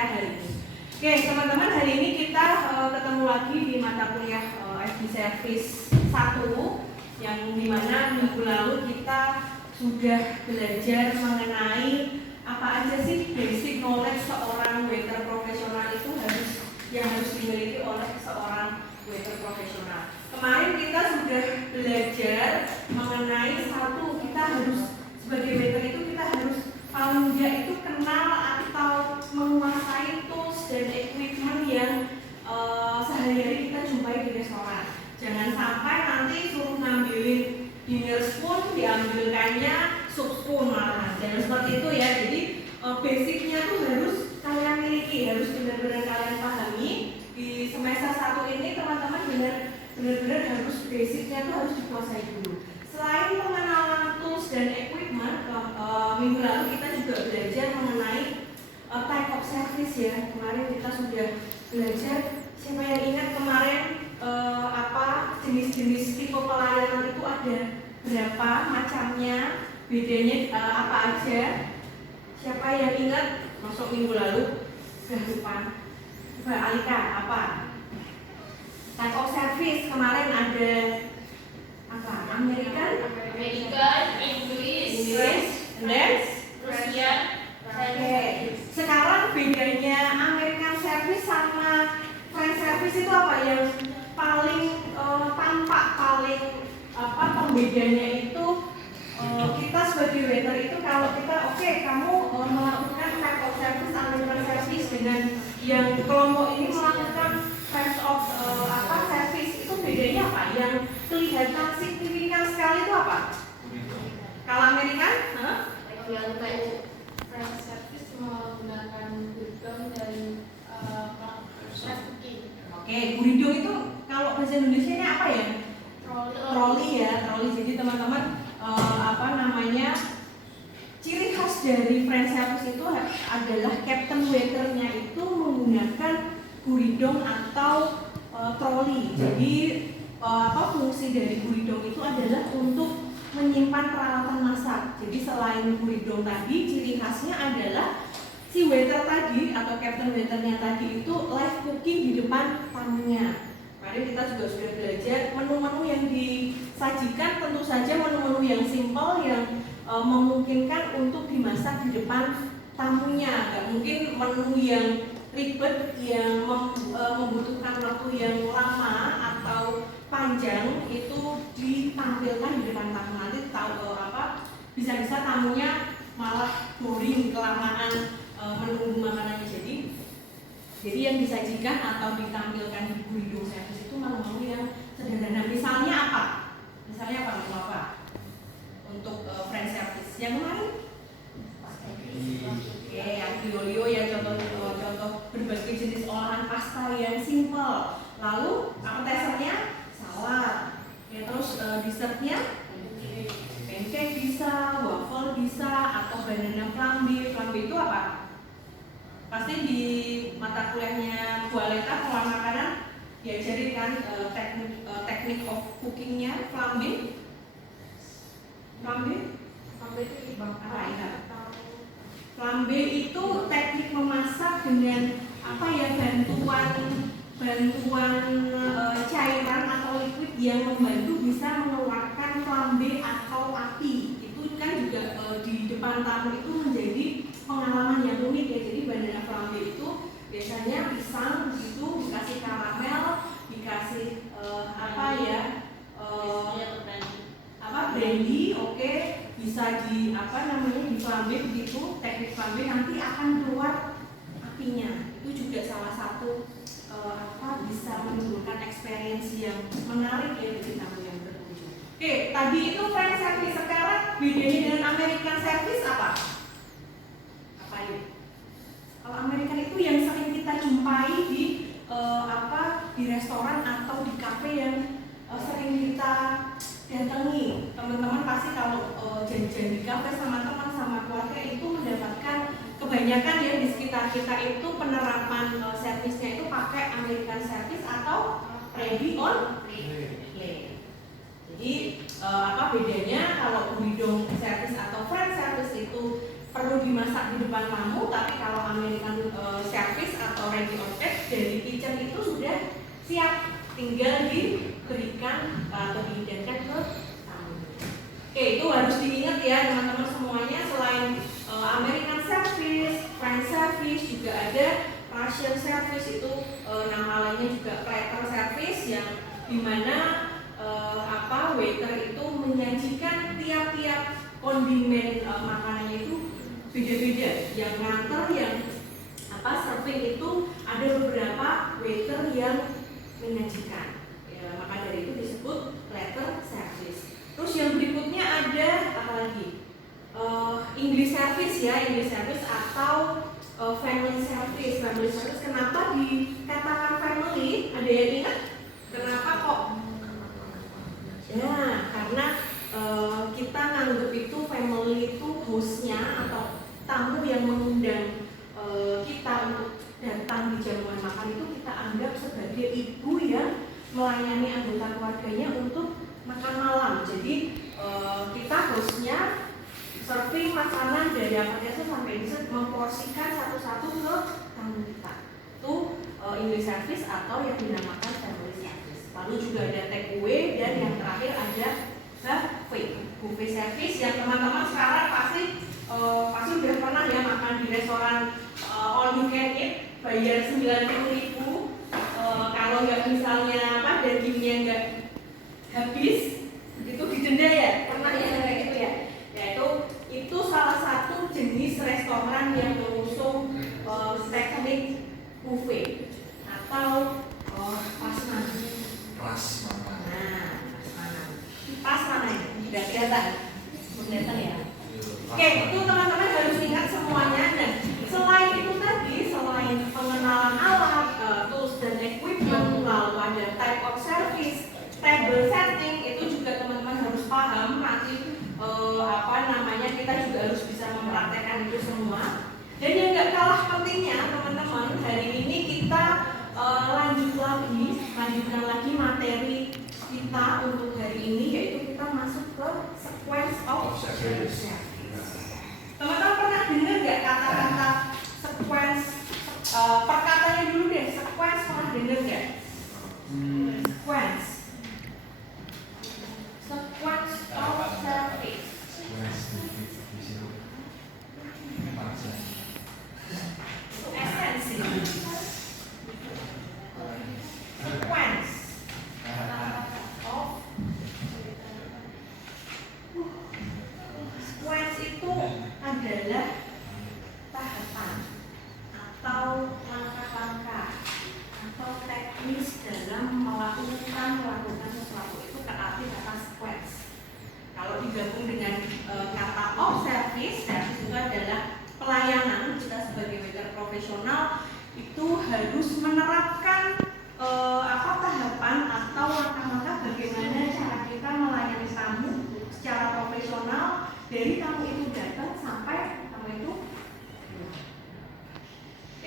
saya hari ini. Oke teman-teman, hari ini kita ketemu lagi di mata kuliah FB Service 1 yang dimana minggu lalu kita sudah belajar mengenai apa aja sih basic knowledge seorang waiter profesional itu yang harus dimiliki oleh seorang waiter profesional. Kemarin kita sudah belajar mengenai kita harus sebagai waiter itu kita harus paling enggak itu kenal atau menguasai tools dan equipment yang sehari-hari kita jumpai di restoran. Jangan sampai nanti suruh ngambilin dinner spoon diambilkannya soup spoon malah. Jangan seperti itu ya. Jadi basicnya tuh harus kalian miliki, harus benar-benar kalian pahami. Di semester 1 ini teman-teman benar-benar harus basicnya tuh harus dikuasai dulu. Selain pengenalan tools dan equipment, minggu lalu kita juga belajar mengenai type of service ya. Kemarin kita sudah belajar, siapa yang ingat kemarin jenis-jenis tipe pelayanan itu ada berapa macamnya, bedanya apa aja. Siapa yang ingat masuk minggu lalu? Sudah lupa. Coba Alika, apa? Type of service kemarin ada apa? American, English, and then Russian. Oke. Sekarang bedanya American service sama French service itu apa yang paling tampak pembedanya itu kita sebagai waiter itu kalau kita kamu melakukan type of service American service dengan yang kelompok ini melakukan French of service itu bedanya apa? Yang kelihatan signifikan sekali itu apa? Kalau American? Yang French service menggunakan gudang dan chef cooking. Oke, guridong itu kalau bahasa Indonesia-nya apa ya? Troli ya, troli. Jadi teman-teman ciri khas dari French service itu adalah captain waiternya itu menggunakan guridong atau troli. Jadi fungsi dari guridong itu adalah untuk menyimpan peralatan masak. Jadi selain guridong tadi, ciri khasnya adalah si waiter tadi atau captain waiternya tadi itu live cooking di depan tamunya. Kemarin kita juga sudah belajar menu-menu yang disajikan, tentu saja menu-menu yang simple yang memungkinkan untuk dimasak di depan tamunya. Gak mungkin menu yang ribet yang membutuhkan waktu yang lama atau panjang itu ditampilkan di depan tamu. Nanti bisa-bisa tamunya malah boring kelamaan menunggu makanannya. Jadi yang disajikan atau ditampilkan di guridong service itu menu-menu yang sederhana. Misalnya apa? Menu apa? Untuk French service yang kemarin? Yang Criollo ya, contoh berbagai jenis olahan pasta yang simple. Lalu appetizer-nya salad. Ya, terus dessertnya pancake bisa, waffle bisa, atau banana flambe. Flambe itu apa? Pasti di mata kuliahnya Bu Aleta pola makanan diajarin kan teknik of cookingnya flambe. Flambe itu flambe itu teknik memasak dengan bantuan cairan atau liquid yang membantu bisa mengeluarkan flambe atau api. Itu kan juga di depan tamu itu menjadi pengalaman yang unik ya. Jadi banana flambe itu biasanya pisang begitu dikasih karamel, dikasih brandy, bisa di flambe begitu. Teknik flambe nanti akan keluar apinya. Itu juga salah satu bisa menimbulkan experience yang menarik ya bagi tamu yang berkunjung. Oke, tadi itu French service. Sekarang bedanya dengan American service apa? Kalau American itu yang sering kita jumpai di restoran atau di kafe yang sering kita datangi. Teman-teman pasti kalau janjian di kafe sama teman sama keluarga itu mendapatkan kebanyakan ya di sekitar kita itu penerapan servisnya itu pakai American service atau ready on plate. Jadi bedanya kalau guridong service atau French service itu perlu dimasak di depan tamu, tapi kalau American service atau ready on tap dari kitchen itu sudah siap, tinggal diberikan atau dihidangkan ke tamu. Oke, itu harus diingat ya teman-teman semuanya. Selain American service, French service, juga ada Russian service, itu nama lainnya juga platter service, yang dimana waiter itu menyajikan tiap-tiap kondimen makanannya itu beda-beda. Yang nganter, yang serving itu ada beberapa waiter yang menyajikan. Ya, maka dari itu disebut platter service. Terus yang berikutnya ada apa lagi? English service ya, English service atau family service. Family service, kenapa dikatakan family? Ada yang ingat? Kenapa kok? Ya, karena kita nganggep itu family itu hostnya atau tamu yang mengundang kita untuk datang di jamuan makan itu kita anggap sebagai ibu yang melayani anggota keluarganya untuk makan malam. Jadi kita hostnya serving makanan dari aperitivo sampai dessert, memporsikan satu-satu ke tamu kita. Itu English service atau yang dinamakan family service. Lalu juga ada take away, dan yang terakhir ada buffet service, yang teman-teman sekarang pasti udah pernah ya makan di restoran all you can eat, bayar 90.000. Kalau nggak misalnya dagingnya nggak habis, itu didenda ya, pernah ya kayak gitu ya. Itu salah satu jenis restoran yang mengusung teknik buffet atau prasmanan. Prasmanan ini tidak kelihatan, kelihatan ya. Oke, itu teman-teman harus ingat semuanya. Dan selain itu tadi, selain pengenalan alat, tools dan equipment, lalu ada type of service, table setting, itu juga teman-teman harus paham. Nanti kita juga harus bisa mempraktekkan itu semua. Dan yang gak kalah pentingnya teman-teman, hari ini kita lanjutkan lagi materi kita untuk hari ini, yaitu kita masuk ke sequence of service. Teman-teman pernah dengar gak kata-kata sequence? Perkataannya dulu deh, sequence pernah dengar gak? Sequence of service. Esensi sequence itu adalah tahapan atau langkah-langkah atau teknis dalam melakukan sesuatu. Itu arti kata sequence. Kalau digabung dengan kata of service itu adalah pelayanan. Kita sebagai waiter profesional itu harus menerapkan tahapan atau langkah-langkah bagaimana cara kita melayani tamu secara profesional, dari tamu itu datang sampai tamu itu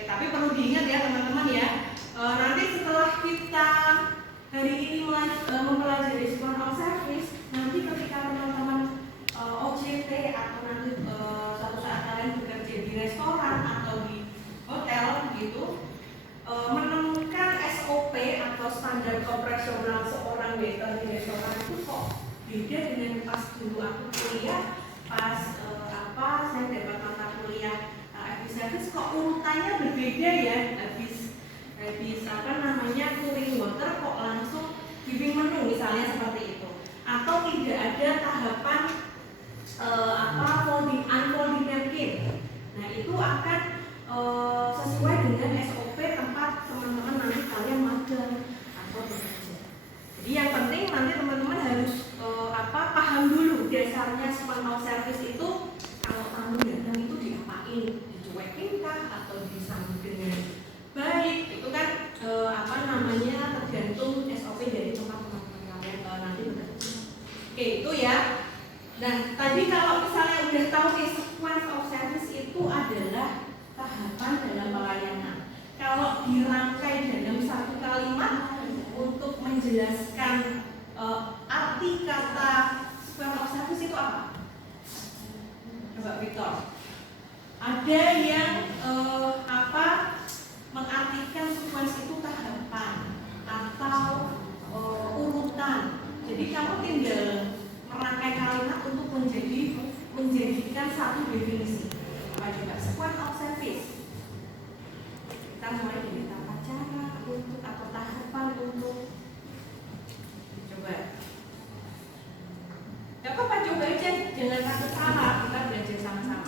tapi perlu diingat ya teman-teman ya, nanti setelah kita hari ini mempelajari sequence of service, nanti ketika teman-teman OJT atau nanti suatu saat kalian bekerja di restoran atau di hotel gitu, menemukan SOP atau standar operasional seorang waiter di restoran itu kok beda dengan pas dulu aku kuliah, pas saya dapat mata kuliah FB service, kok urutannya berbeda ya, habis cooling water kok langsung giving menu misalnya seperti itu, atau tidak ada tahapan unfolding napkin. Nah itu akan sesuai dengan SOP tempat teman-teman nanti kalian magang atau bekerja. Jadi yang penting nanti teman-teman harus paham dulu dasarnya sequence of service itu. Kalau tamu datang itu diapain, dicuekin kah atau disambut dengan baik, itu kan tergantung SOP dari tempat-tempat kalian nanti bekerja. Oke, itu ya. Nah, tadi kalau misalnya udah tahu sequence of service itu adalah tahapan dalam pelayanan. Kalau dirangkai dalam satu kalimat untuk menjelaskan arti kata sequence of service itu apa? Coba Victor. Ada yang mengartikan sequence itu tahapan atau urutan. Jadi kamu tinggal merangkai kalimat untuk menjadikan satu definisi. Apa juga sequence of service. Kita mulai dari tata cara untuk atau tahapan untuk. Coba. Gak apa-apa, coba aja, jangan takut salah, kita belajar sama-sama.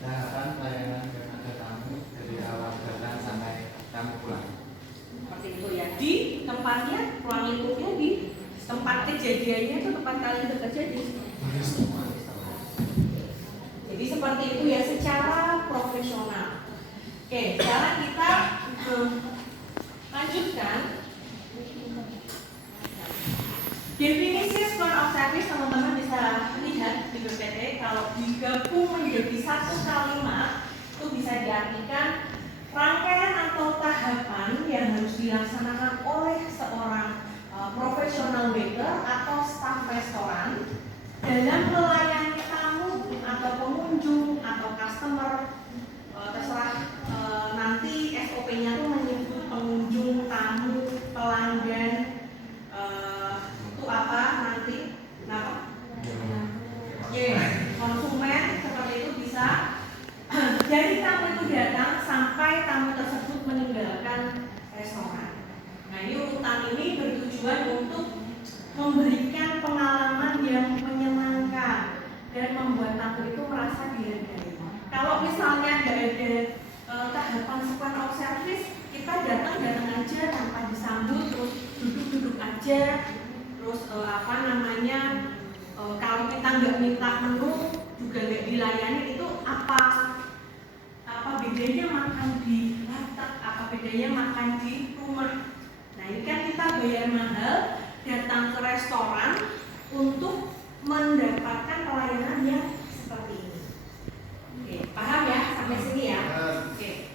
Tahapan pelayanan kepada tamu dari awal datang sampai tamu pulang. Seperti itu ya. Di tempatnya, ruang lingkupnya di tempat kejadiannya itu tempat kalian bekerja di. Jadi seperti itu ya secara profesional. Oke, sekarang kita lanjutkan. Definisi square of service teman-teman bisa lihat di PPT. Kalau digabung menjadi satu kalimat itu bisa diartikan rangkaian atau tahapan yang harus dilaksanakan oleh seorang profesional waiter atau staf restoran dalam melayani tamu atau pengunjung atau customer, terserah nanti SOP-nya tuh menyebut pengunjung, tamu, pelanggan, itu apa nanti? Kenapa? Konsumen seperti itu bisa. Dari tamu itu datang sampai tamu tersebut meninggalkan restoran. Nah, ini urutan ini bertujuan untuk memberikan pengalaman yang menyenangkan dan membuat tamu itu merasa dihargai. Kalau misalnya nggak ada tahapan sequence of service, kita datang aja tanpa disambut, terus duduk aja, terus kalau kita nggak minta menu juga nggak dilayani, itu apa bedanya makan di warteg, apa bedanya makan di rumah. Nah, ini kan kita bayar mahal datang ke restoran untuk mendapatkan pelayanan yang seperti ini. Oke, paham ya sampai sini ya? Oke.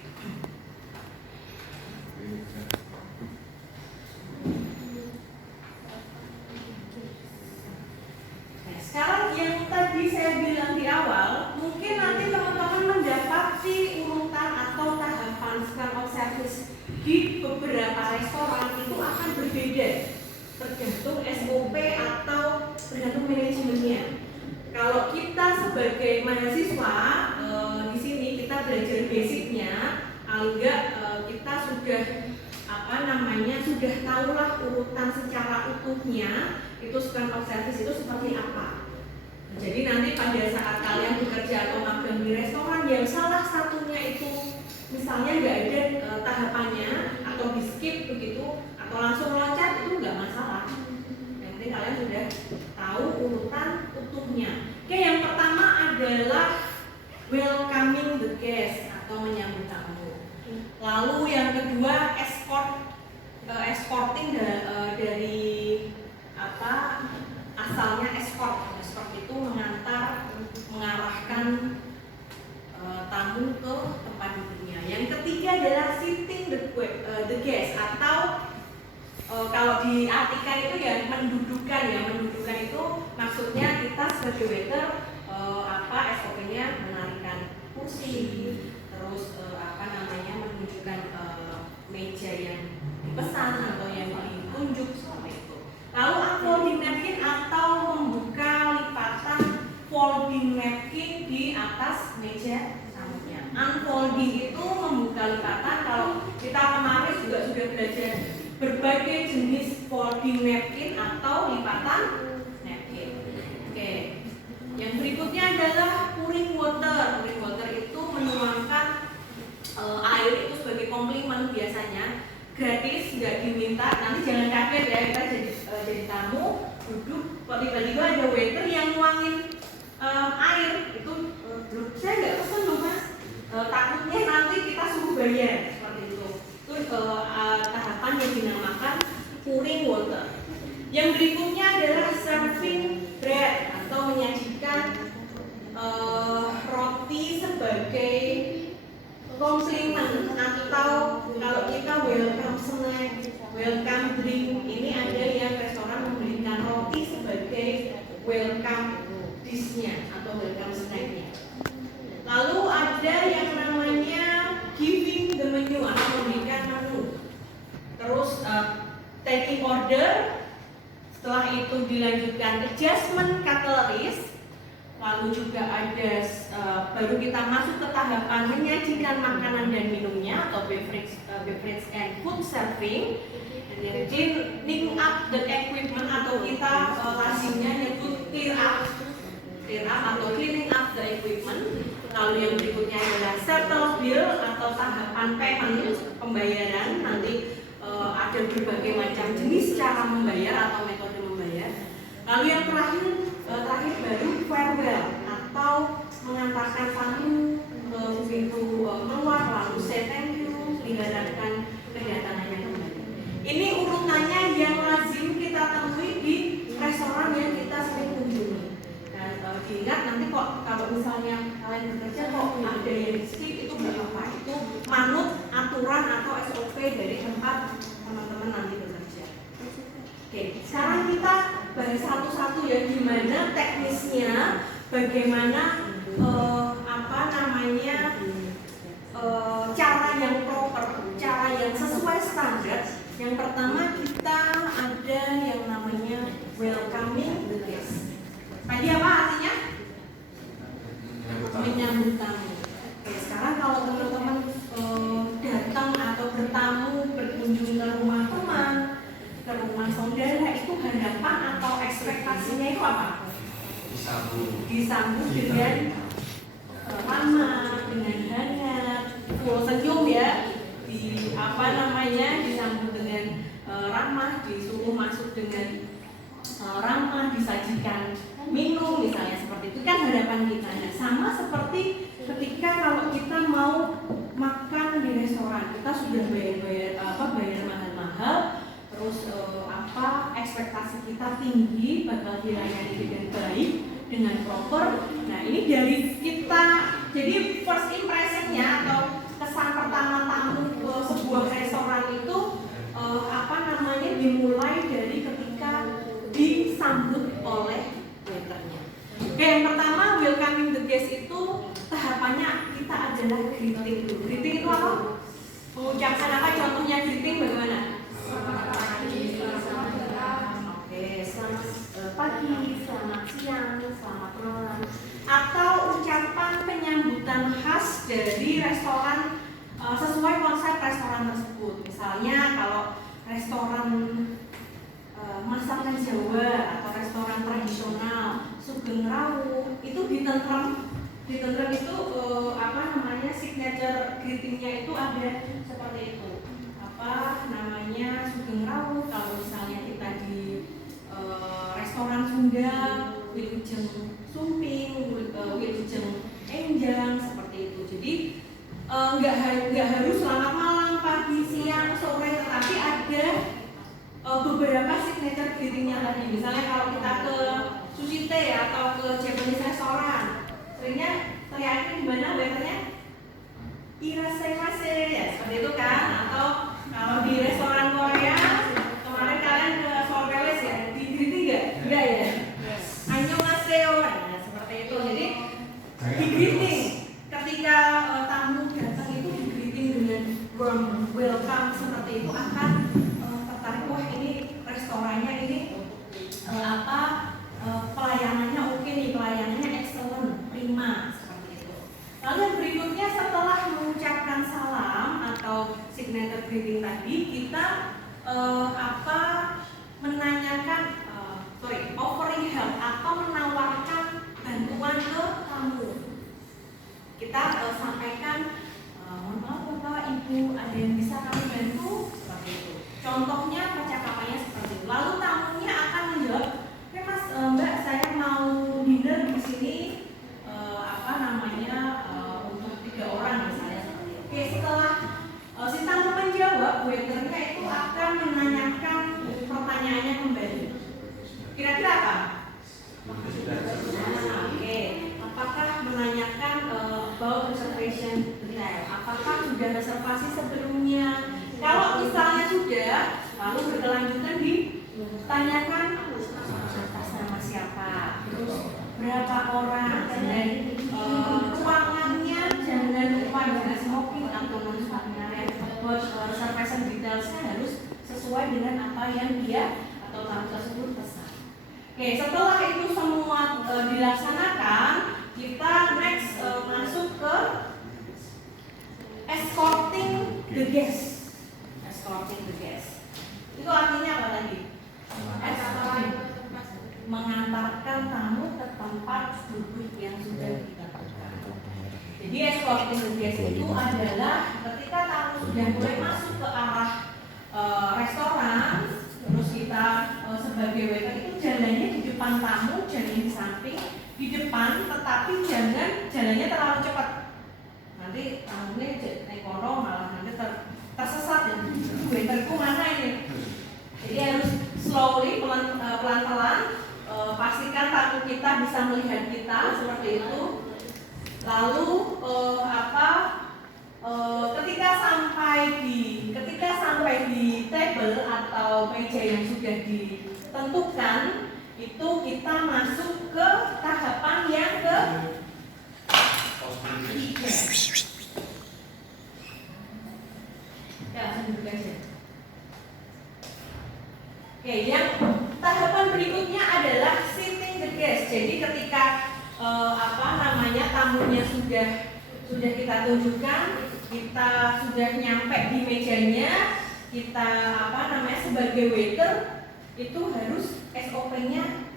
Nah, sekarang yang tadi saya bilang di awal, mungkin nanti teman-teman mendapati urutan atau tahapan square of service di beberapa restoran itu akan berbeda tergantung SOP atau tergantung manajemennya. Kalau kita sebagai mahasiswa di sini kita belajar basicnya, enggak kita sudah sudah tahulah urutan secara utuhnya itu square of service itu seperti apa. Jadi nanti pada saat kalian bekerja atau magang di restoran yang salah satunya itu misalnya nggak ada tahapannya atau di skip begitu atau langsung loncat, itu nggak masalah. Yang penting kalian sudah tahu urutan utuhnya. Oke, yang pertama adalah welcoming the guest atau menyambut tamu. Lalu yang kedua escorting dari asalnya escort. Escort itu mengarahkan tamu ke tempat duduknya. Yang ketiga adalah sitting the guest atau kalau diartikan itu ya mendudukan ya. Mendudukan itu maksudnya kita sebagai waiter SOP-nya menarikan kursi, terus menunjukkan meja yang dipesan atau yang ditunjuk seperti itu. Lalu unfolding napkin atau membuka lipatan folding napkin di atas meja tamunya. Unfolding itu membuka lipatan. Kalau kita kemarin juga sudah belajar berbagai jenis folding napkin atau lipatan napkin. Oke. Yang berikutnya adalah pouring water. Pouring water itu menuangkan air itu sebagai komplimen, biasanya gratis, nggak diminta. Nanti jangan kaget ya, kita jadi tamu duduk kok tiba-tiba ada waiter yang nuangin air itu saya nggak pesen loh mas, takutnya nanti kita suruh bayar seperti itu. Itu tahapan yang dinamakan pouring water. Yang berikutnya adalah serving bread atau menyajikan roti sebagai komplimen atau kalau kita welcome snack, welcome drink, ini ada yang restoran memberikan roti sebagai welcome dish-nya atau welcome snack-nya. taking order, setelah itu dilanjutkan adjustment cutleries, lalu juga ada baru kita masuk ke tahapan menyajikan makanan dan minumnya atau beverage and food serving, dan cleaning up the equipment atau kita lazimnya nyebut clear up atau cleaning up the equipment. Lalu yang berikutnya adalah settle bill atau tahapan payment, pembayaran. Nanti ada berbagai macam jenis cara membayar atau metode membayar. Lalu yang terakhir baru farewell atau mengantarkan tamu begitu keluar, lalu say thank you, meninggalkan kedatangannya kembali. Ini urutannya yang lazim kita temui di restoran yang kita sering kunjungi. Dan diingat nanti kok kalau misalnya kalian bekerja kok ada yang skip, itu nggak apa-apa, itu manut aturan atau SOP dari tempat teman-teman nanti bekerja. Oke, sekarang kita bahas satu-satu ya, gimana teknisnya, bagaimana cara yang proper, cara yang sesuai standar. Yang pertama kita ada yang namanya welcoming the guest. Tadi apa artinya? Menyambut tamu. Oke, sekarang kalau teman-teman datang atau bertamu, berkunjung ke rumah teman, ke rumah saudara, itu harapan atau ekspektasinya itu apa? Disambut dengan ramah, dengan hangat, full senyum ya, disambut dengan ramah, disuruh masuk dengan ramah, disajikan minum misalnya, seperti itu kan harapan kita. Nah, sama seperti ketika kalau kita mau makan di restoran, kita sudah bayar mahal-mahal, terus ekspektasi kita tinggi bakal dilayani dengan baik, dengan proper. Nah, ini dari kita, jadi first impression-nya atau kesan pertama tamu ke sebuah restoran itu dimulai dari ketika disambut oleh waiternya. Oke, yang pertama welcoming the guest itu tahapannya kita adalah greeting dulu. Greeting itu apa? Mengucapkan apa? Contohnya greeting bagaimana? Selamat pagi, selamat malam. Oke, selamat pagi, selamat siang, selamat malam. Atau ucapan penyambutan khas dari restoran sesuai konsep restoran tersebut. Misalnya kalau restoran masakan Jawa atau restoran tradisional Sugeng Rawuh itu ditentrem itu signature greetingnya itu ada seperti itu. Sugeng Rawuh. Kalau misalnya kita di restoran Sunda, Wilujeng Sumping, Wilujeng Enjang, seperti itu. Jadi nggak harus selamat malam, pagi, siang, sore, tetapi ada beberapa signature greetingnya tadi. Misalnya kalau kita ke sushi tei atau ke Japanese restoran, seringnya teriaknya di mana waiternya? Irashaimase, ya seperti itu kan. Atau kalau di restoran Korea, kemarin kalian ke Seoul Palace ya, di greeting nggak? Enggak ya? Annyeonghaseyo, nah seperti itu. Jadi di greeting ketika tamu datang itu di greeting dengan warm welcome seperti itu, akan tertarik, wah ini restorannya ini pelayanannya oke nih, pelayanannya excellent, prima, seperti itu. Lalu yang berikutnya setelah mengucapkan salam atau signature greeting tadi, kita menanyakan offering help atau menawarkan bantuan ke tamu. Kita sampaikan, mohon maaf Bapak, Ibu, ada yang bisa kami bantu, seperti itu. Contohnya percakapannya seperti itu. Lalu tamunya akan menjawab, Mas, Mbak, saya mau dinner di sini, untuk 3 orang misalnya, seperti itu. Oke, setelah si tamu menjawab, waiternya itu akan menanyakan pertanyaannya kembali. Kira-kira apa? Oke. Apakah menanyakan about reservation detail? Apakah sudah reservasi sebelumnya? Kalau misalnya sudah, lalu berkelanjutan ditanyakan atas nama siapa, terus berapa orang, dan ruangannya jangan lupa dengan smoking atau non smoking area. Reservation detailsnya harus sesuai dengan apa yang dia atau tamu tersebut pesan. Oke, setelah itu semua dilaksanakan, kita next masuk ke escorting the guest. Escorting the guest. Itu artinya apa tadi? Mengantarkan tamu ke tempat duduk yang sudah ditentukan. Jadi escorting the guest itu adalah ketika tamu sudah mulai masuk ke arah restoran, terus kita sebagai waiter itu jalannya di depan tamu, jangan di samping, di depan, tetapi jangan jalannya terlalu cepat. Nanti tamunya naik kono malah nanti tersesat ya. Waiterku mana ini? Jadi harus slowly, pelan-pelan. Pastikan tamu kita bisa melihat kita seperti itu. Lalu ketika sampai di table atau meja yang sudah ditentukan, itu kita masuk ke tahapan yang ketiga. Ya, duduk aja. Oke, yang tahapan berikutnya adalah sitting the guest. Jadi ketika tamunya sudah kita tunjukkan, kita sudah nyampe di mejanya, kita sebagai waiter itu harus SOP-nya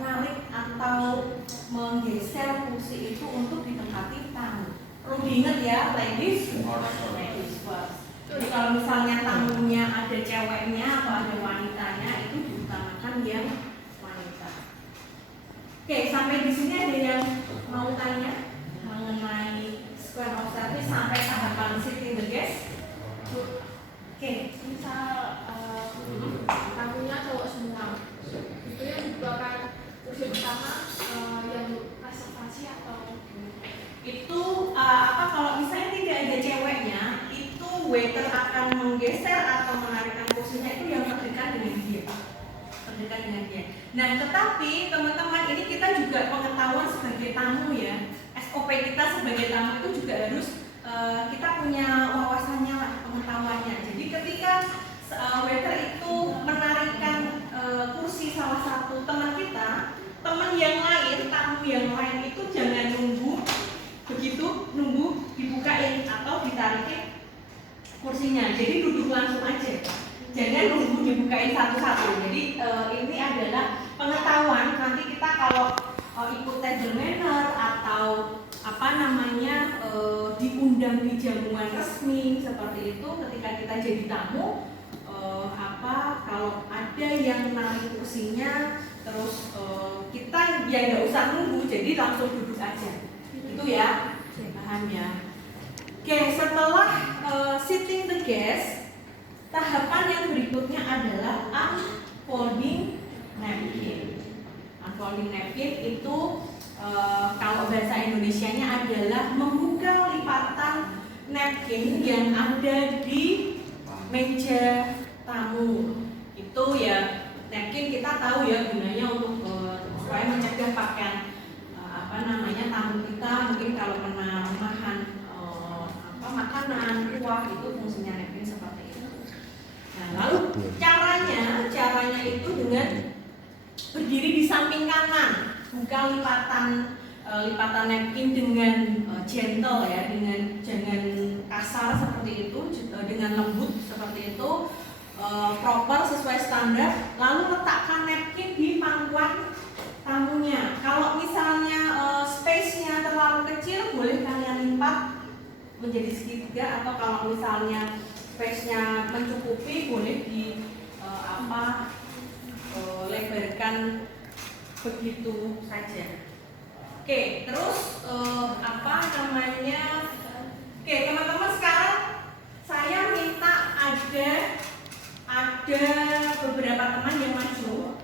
narik atau menggeser kursi itu untuk ditempati tamu. Perlu diingat ya, ladies first. Jadi kalau misalnya tamunya ada ceweknya atau ada wanitanya, itu diutamakan yang wanita. Oke, sampai di sini ada yang mau tanya mengenai square of service sampai tahapan sitting the guest? Oke, Misal tamunya cowok semua, itu yang dibukakan kursi pertama yang reservasi atau itu kalau misalnya tidak ada ceweknya, itu waiter akan menggeser atau menarikkan kursinya itu yang terdekat dengan dia. Nah, tetapi teman-teman, ini kita juga pengetahuan sebagai tamu ya. SOP kita sebagai tamu itu juga harus kita punya wawasannya lah, pengetahuannya. Jadi ketika waiter itu menarikkan kursi salah satu teman kita, teman yang lain, tamu yang lain itu jangan nunggu dibukain atau ditarikin kursinya. Jadi duduk langsung aja. Jangan nunggu dibukain satu-satu. Jadi ini adalah pengetahuan nanti kita kalau ikut table manner atau diundang di jamuan resmi seperti itu, ketika kita jadi tamu kalau ada yang narik kursinya terus kita ya nggak usah nunggu, jadi langsung duduk aja. Itu ya, paham ya. Oke, setelah sitting the guest, tahapan yang berikutnya adalah unfolding napkin. Unfolding napkin itu kalau bahasa Indonesianya adalah membuka lipatan napkin yang ada di meja tamu. Itu ya, napkin kita tahu ya gunanya untuk supaya mencegah pakaian tamu kita mungkin kalau kena makanan, kuah, itu fungsinya napkin seperti itu. Nah, lalu caranya itu dengan berdiri di samping kanan, buka lipatan napkin dengan gentle ya, dengan jangan kasar seperti itu, dengan lembut seperti itu, proper sesuai standar. Lalu letakkan napkin di pangkuan tamunya. Kalau misalnya space-nya terlalu kecil, boleh kalian lipat menjadi segitiga, atau kalau misalnya space-nya mencukupi, boleh lebarkan begitu saja. Oke, terus Oke, teman-teman, sekarang saya minta ada beberapa teman yang maju.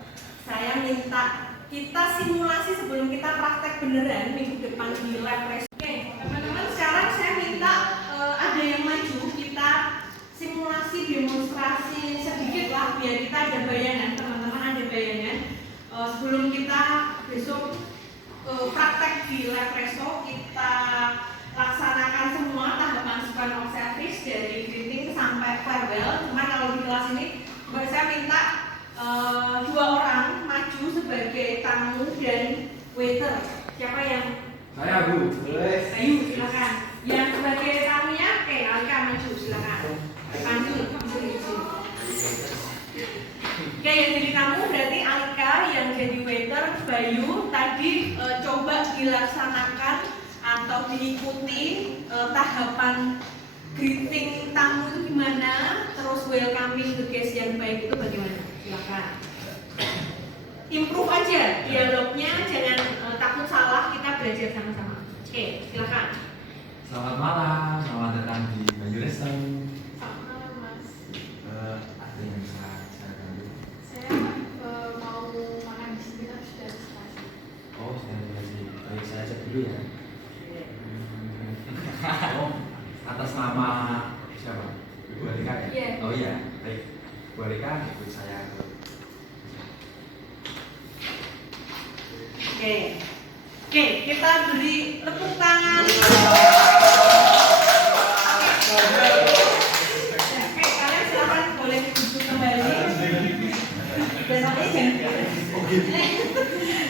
Saya minta kita simulasi sebelum kita praktek beneran minggu depan di lab res. Oke, teman-teman, sekarang saya minta ada yang maju, kita simulasi demonstrasi sedikit lah biar kita ada bayangan, teman-teman ada bayangan. Sebelum kita besok praktek di lab reso, kita laksanakan semua tahapan square of service dari greeting sampai farewell. Cuma kalau di kelas ini saya minta minta 2 orang maju sebagai tamu dan waiter. Siapa yang? Saya Bu. Ayu, silakan. Yang sebagai tamunya, oke, Alika maju, silakan. Maju, Oke, yang jadi tamu berarti Alika, yang jadi waiter Bayu. Tadi coba dilaksanakan atau diikuti tahapan greeting tamu itu gimana, terus welcoming the guest yang baik itu bagaimana? Silakan. Improve aja dialognya, jangan takut salah, kita belajar sama-sama. Oke, silakan. Selamat malam, selamat datang di Bayu Restaurant. Selamat malam Mas. Ada yang bisa saya bantu? Saya mau makan di sini kan sudah reservasi. Oh, saya kasih. Baik, saya cek dulu ya. Oh, atas nama siapa? Ibu Alika ya? Iya. Oh iya, baik. Bu Alika, ikut saya ke. Oke, kita beri tepuk tangan. Oke, kalian silakan boleh duduk kembali. Besoknya jangan.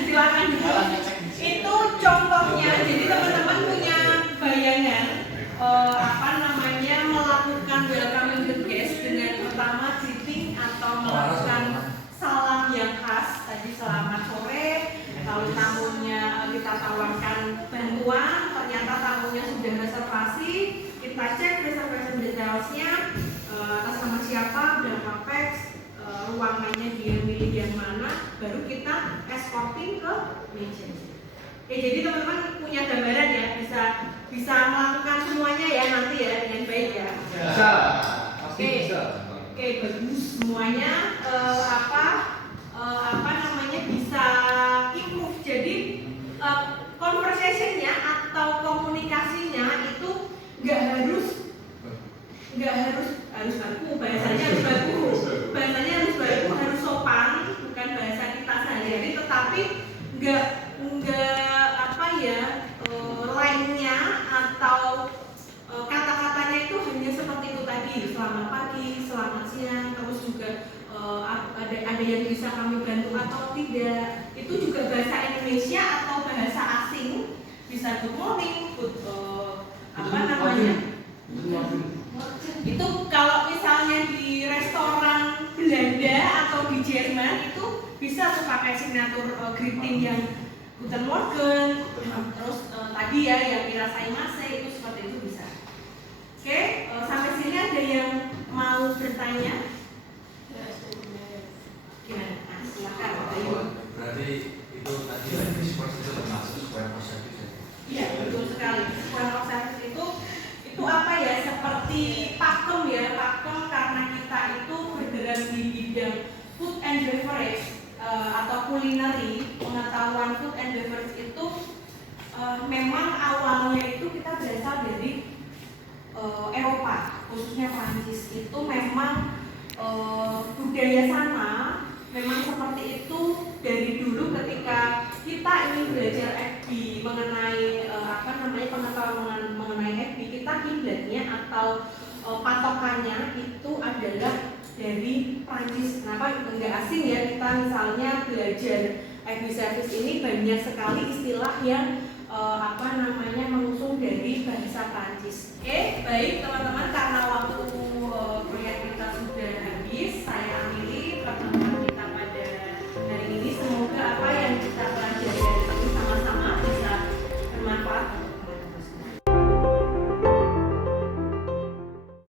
Silakan duduk. Itu contohnya. Jadi teman-teman punya bayangan melakukan welcoming the guest dengan pertama greeting atau melakukan salam yang khas. Tadi selamat sore. Lalu tamunya kita tawarkan bantuan, ternyata tamunya sudah reservasi, kita cek reservation detailsnya, atas nama siapa, berapa pax, ruangannya dia milih yang mana, baru kita escorting ke meja. Oke, jadi teman-teman punya gambaran ya, bisa melakukan semuanya ya nanti ya dengan baik ya. Bisa, pasti bisa. Oke, bagus semuanya. Bisa improve. Jadi conversationnya atau komunikasinya itu nggak harus baku, bahasanya harus baku, harus sopan, bukan bahasa kita sehari-hari, tetapi nggak line-nya atau kata-katanya itu hanya seperti itu tadi, selamat pagi, selamat siang, terus juga ada yang bisa kami bantu atau tidak. Itu juga bahasa Indonesia atau bahasa asing, bisa good morning, itu kalau misalnya di restoran Belanda atau di Jerman itu bisa tuh pakai signature greeting yang Guten Morgen, terus tadi ya yang irasaimase itu seperti itu bisa. Oke, sampai sini ada yang mau bertanya? Gimana? Nah, silakan. Berarti itu tadi proses itu termasuk square of service ya? Iya, betul sekali. Square of service itu apa ya? Seperti pakem ya, pakem karena kita itu bergerak di bidang food and beverage atau culinary. Pengetahuan food and beverage itu memang awalnya itu kita berasal dari Eropa, khususnya Prancis. Itu memang budaya sana memang seperti itu dari dulu. Ketika kita ingin belajar FB mengenai pengetahuan mengenai FB, kita kiblatnya atau patokannya itu adalah dari Prancis. Kenapa nggak asing ya kita misalnya belajar FB service ini banyak sekali istilah yang mengusung dari bahasa Prancis. Oke, baik teman-teman, karena waktu